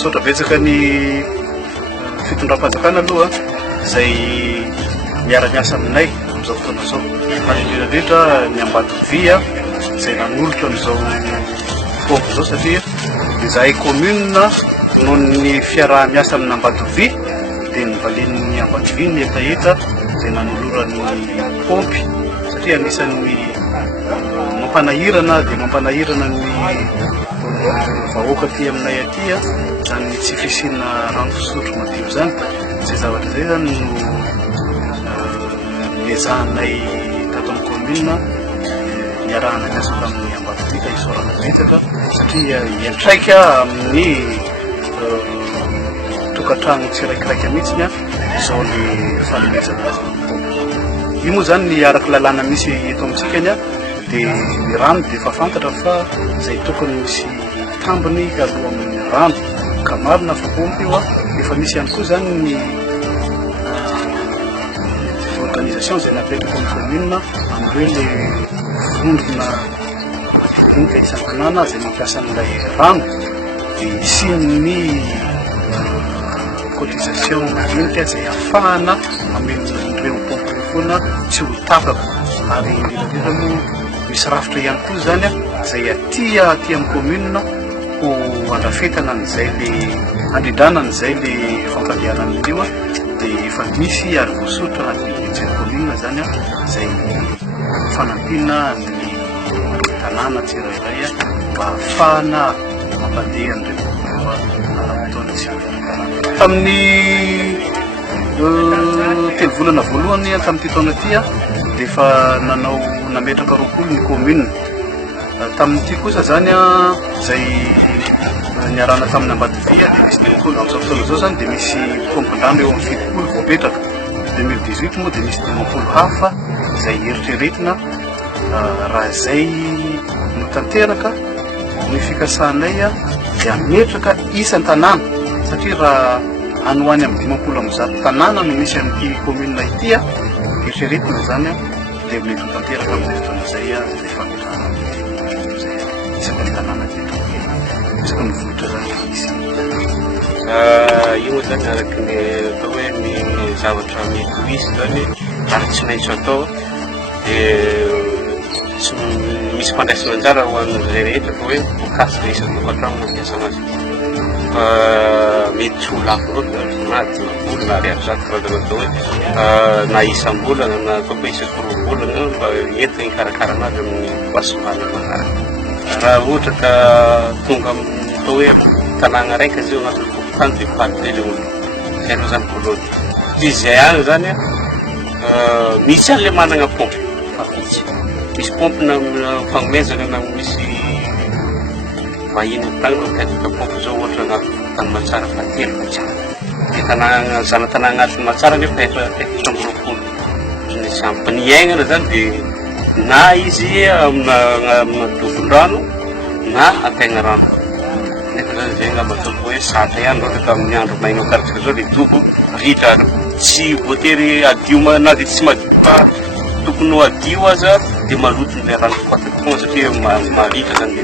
misaotra betsaka ny fitondram-panjakana aloha izay miara-miasa aminay amin'izao fotoana izao ary indrindrandrindra ny Ambatodia izay nanolotra amin'izao fomba izao satria izahay commune noho ny fiaraha-miasa amin'ny Ambatodia dia nivalian'ny Ambatodia ny etaeta izay nanolorany pompy satria anisan'ny mampanahirana dia mampanahirana ny vahoaka aty aminay aty zany tsy fisina rano fisotro madio zany izay zavatra zay zany no niezahanay tato amin'ny commune niarahana miasa tamin'ny Ambatodia hisorana betsaka satria hiantraika amin'ny tokantrano tsiraikiraiky mihitsiny izao ny fanomezana azy. Io moa zany ny araka lalàna misy eto amintsika dia ny rano dia efa fantatra fa izay tokony misy tambiny aloha amin'ny rano ka marina fa pompy io efa misy ihany koa zany ny organisation izay napetraka amin'ny commune amin'ireo le vondrona madinika isan-tanàna izay mampiasa an'ilay rano dia isian'ny cotisation madinika izay ahafahana amen'ireo pompy foana tsy ho tapaka ary indrindrandrindra moa misy rafitra ihany koa zany izay aty amin'ny commune ho andrafetana an'izay le andrindrana an'izay le fampaliaran'io dia efa misy ary voasoratra anaty budget commune zany izay fanampiana ny tanàna tsirairay mba ahafahana mampandeha an'ireo taona sy tamin'ny telo volana voalohany tamin'ity taona ity dia efa nametraka roapolo ny commune. Tamin'ity kosa zany izay niarahana tamin'ny Ambatodia dia misy dimampolo amin'izao fotoana izao zany dia misy pompin-drano eo amin'ny fitopolo voapetraka 2018 moa dia misy dimampolo hafa izay eritreretina raha izay no tanteraka ny fikasanay dia ametraka isan-tanàna satria raha anohany amin'ny dimampolo amin'zato tanàna no misy amin'ity commune ity eritreretina zany dia mety ho tanteraka amin'ny fotoana izay efa metrahana isaka ny tanàna teto isaka ny vohitra zany izy. Io moa zany araky ny atao hoe ny zavatra mety ho isy zany ary tsy maintsy atao dia tsy misy fandraisana anjara ho an'izay rehetra fa hoe mikasika isan-tokantrano mampiasa anazy fa mety ho lafo loatra na dimampolo na ariary zato karazana atao hoe na isam-bolana na atao hoe isam-porovolana mba entina hikarakara anazy amin'ny pasomalina manaraka. Raha ohatra ka tonga atao hoe tanàna raika zay anaty tokotany dia faditay le olo zay aloha zany voalohany. Izay any zany misy an'ilay manana pompy fa misy pompy na fanomezana na misy vahiny tagny mipetaka pompy zao ohatra anaty tany Matsara fa telo Matsara dia tanàna zana tanàna anatin'ny Matsara nefa efatra amby roapolo ny sampy aignana zany dia na izy amina tokon-drano na ampaigna rano nefa zany zay ngamba ataoko hoe zatra ihany loatra tamin'ny andro maina karitsaka zao le toko ritra tsy voatery adio na dia tsy madio fa tokony ho adio aza dia maloto n'ilay rano fantako foana satria maritra zany le